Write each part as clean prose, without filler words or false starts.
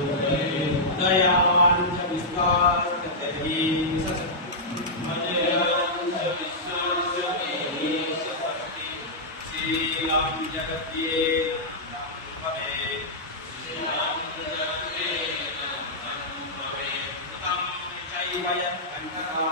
दयावान च विश्वास तेहि मजयंत विश्वास तेहि सपत्ति शीलं जगत्ये भवे शीलं जगत्ये भवे तम चैव यत्कण्ठका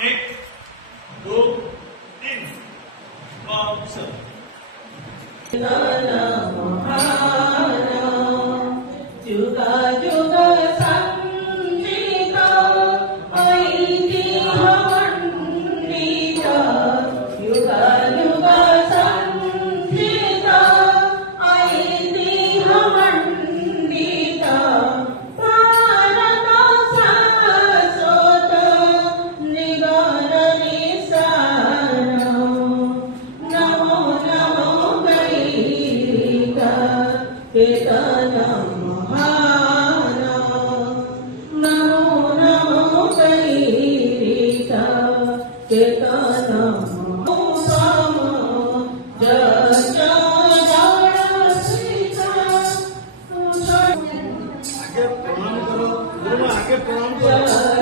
एक दो तीन वापस जुगा जुगा संगीता ऐतिह्य मंडिता युगा युगा संगीता ऐतिह्य मंडिता भारत शाश्वत निगन निसार नमो नमो गैरिका केतन महान नमो नमो गैरिका केतन सम जय जय सीता आगे प्रणाम करो गुरु आगे प्रणाम करो